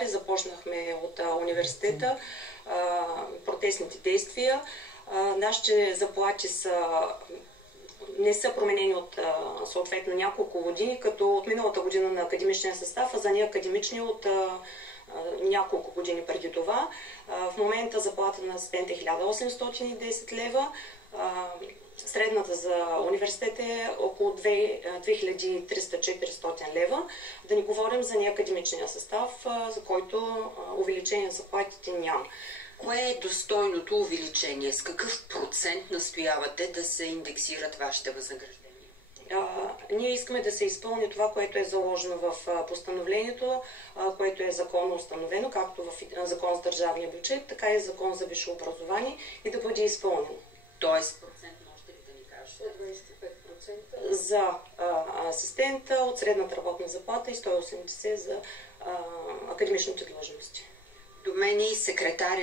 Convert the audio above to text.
януари започнахме от университета протестните действия. Нашите заплати не са променени от съответно няколко години, като от миналата година на академичния състав, а за неакадемичния от няколко години преди това. В момента заплата на асистент е 1810 лева. Средната за университет е около 2300-400 лева. Да не говорим за неакадемичния състав, за който увеличение на заплатите няма. Кое е достойното увеличение? С какъв процент настоявате да се индексират вашите възнаграждения? Ние искаме да се изпълни това, което е заложено в постановлението, което е законно установено, както в Закон за държавния бюджет, така и Закон за висше образование, и да бъде изпълнено. Тоест, процент можете ли да ни кажете? 25% за асистента от средната работна заплата и 180% за академичните длъжности. До мен и секретаря